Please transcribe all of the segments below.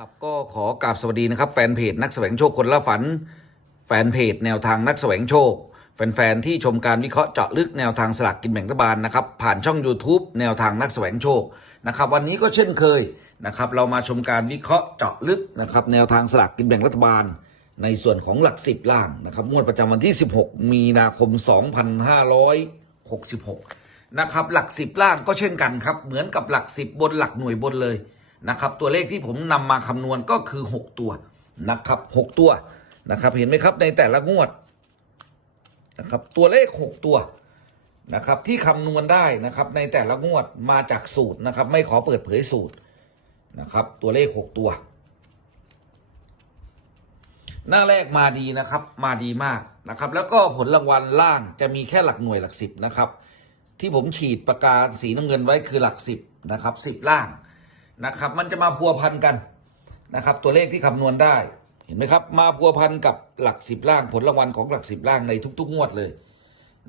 ครับก็ขอกราบสวัสดีนะครับแฟนเพจนักแสวงโชคคนละฝัน แฟนเพจแนวทางนักแสวงโชค แฟนๆที่ชมการวิเคราะห์เจาะลึกแนวทางสลากกินแบ่งรัฐบาลนะครับผ่านช่อง YouTube แนวทางนักแสวงโชคนะครับวันนี้ก็เช่นเคยนะครับเรามาชมการวิเคราะห์เจาะลึกนะครับแนวทางสลากกินแบ่งรัฐบาล ในส่วนของหลักสิบล่างนะครับงวดประจำวันที่ 16 มีนาคม 2566 นะครับหลักสิบล่างก็เช่นกันครับเหมือนกับหลักสิบบนหลักหน่วยบนเลย นะครับ ตัวเลขที่ผมนำมาคำนวณก็คือ 6 ตัวนะครับ 6 ตัวนะครับ เห็นไหมครับในแต่ละงวดนะครับ ตัวเลข 6 ตัวนะครับ ที่คำนวณได้นะครับในแต่ละงวดมาจากสูตรนะครับ ไม่ขอเปิดเผยสูตรนะครับ ตัวเลข 6 ตัว หน้าแรกมาดีนะครับ มาดีมากนะครับ แล้วก็ผลรางวัลล่างจะมีแค่หลักหน่วยหลักสิบนะครับ ที่ผมขีดประกาสีน้ำเงินไว้คือหลักสิบนะครับสิบล่าง นะครับ มันจะมาพัวพันกันนะครับ ตัวเลขที่คำนวณได้ เห็นไหมครับ มาพัวพันกับหลักสิบล่างผลรางวัลของหลักสิบล่างในทุก ๆ งวดเลย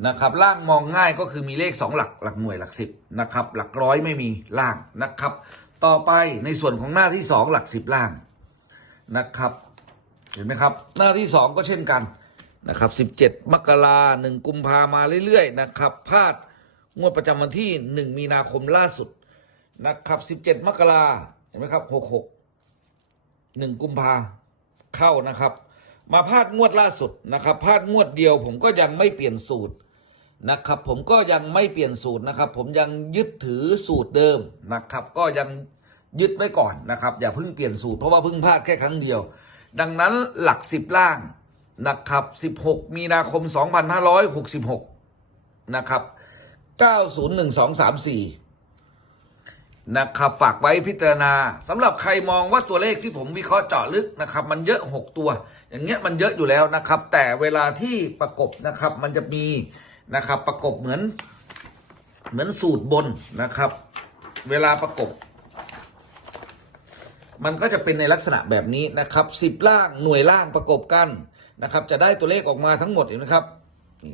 นะครับล่างมองง่ายก็คือมีเลขสองหลักหลักหน่วยหลักสิบนะครับ หลักร้อยไม่มีล่างนะครับ ต่อไปในส่วนของหน้าที่สองหลักสิบล่างนะครับ เห็นไหมครับ หน้าที่สองก็เช่นกันนะครับสิบเจ็ดมกราหนึ่งกุมภามาเรื่อยๆนะครับพลาดงวดประจำวันที่หนึ่งมีนาคมล่าสุด นะครับสิบเจ็ดมกราเห็นไหมครับหกหกหนึ่งกุมภาเข้านะครับ มาพลาดงวดล่าสุดนะครับพลาดงวดเดียว ผมก็ยังไม่เปลี่ยนสูตรนะครับ ผมก็ยังไม่เปลี่ยนสูตรนะครับ ผมยังยึดถือสูตรเดิมนะครับ ก็ยังยึดไว้ก่อนนะครับ อย่าเพิ่งเปลี่ยนสูตรเพราะว่าเพิ่งพลาดแค่ครั้งเดียว ดังนั้นหลักสิบล่างนะครับ 16 มีนาคม 2566 นะครับ 901234 นะครับฝากไว้พิจารณาสำหรับใครมองว่าตัวเลขที่ผมวิเคราะห์เจาะลึกนะครับ มันเยอะ 6 ตัว อย่างเงี้ยมันเยอะอยู่แล้วนะครับ แต่เวลาที่ประกบนะครับ มันจะมีนะครับ ประกบเหมือน เหมือนสูตรบนนะครับ เวลาประกบ มันก็จะเป็นในลักษณะแบบนี้นะครับสิบล่างหน่วยล่างประกบกันนะครับ จะได้ตัวเลขออกมาทั้งหมดเห็นไหมครับ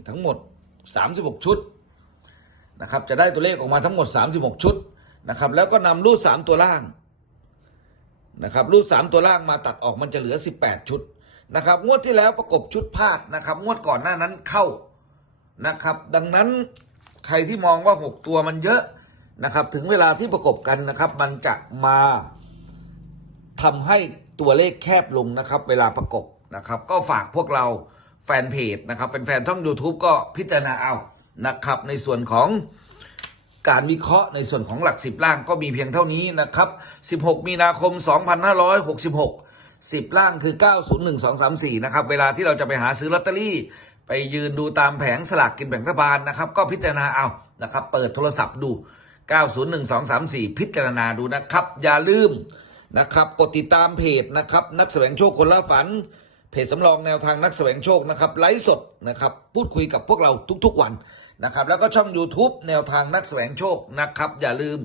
ทั้งหมด 36 ชุดนะครับ จะได้ตัวเลขออกมาทั้งหมด 36 ชุด นะครับ แล้วก็นำรูด3ตัวล่างนะครับรูด3ตัวล่างมาตัดออกมันจะเหลือ18ชุดนะครับ งวดที่แล้วประกบชุดพลาดนะครับ งวดก่อนหน้านั้นเข้านะครับ ดังนั้นใครที่มองว่า6ตัวมันเยอะนะครับ ถึงเวลาที่ประกบกันนะครับ มันจะมาทำให้ตัวเลขแคบลงนะครับ เวลาประกบนะครับ ก็ฝากพวกเราแฟนเพจนะครับเป็นแฟนช่อง YouTube ก็พิจารณาเอานะครับ ในส่วนของ การวิเคราะห์ในส่วนของหลักสิบล่างก็มีเพียงเท่านี้นะครับ 16 มีนาคม 2566 10 ล่างคือ 901234 นะครับ เวลาที่เราจะไปหาซื้อลอตเตอรี่ ไปยืนดูตามแผงสลากกินแบ่งรัฐบาลนะครับ ก็พิจารณาเอานะครับ เปิดโทรศัพท์ดู 901234 พิจารณาดูนะครับ อย่าลืมนะครับ กดติดตามเพจนะครับ นักแสวงโชคคนละฝัน เพจสำรองแนวทางนักแสวงโชคนะครับ ไลฟ์สดนะครับ พูดคุยกับพวกเราทุกๆวัน นะครับ แล้วก็ช่อง YouTube แนวทางนักแสวงโชคนะครับ อย่าลืม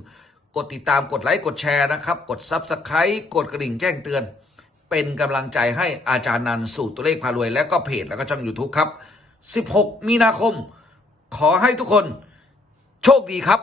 กดติดตามกดไลค์กดแชร์นะครับ กด Subscribe กดกระดิ่งแจ้งเตือน เป็นกำลังใจให้อาจารย์นันสูตรตัวเลขพารวย และก็เพจแล้วก็ช่อง YouTube ครับ 16 มีนาคม ขอให้ทุกคนโชคดีครับ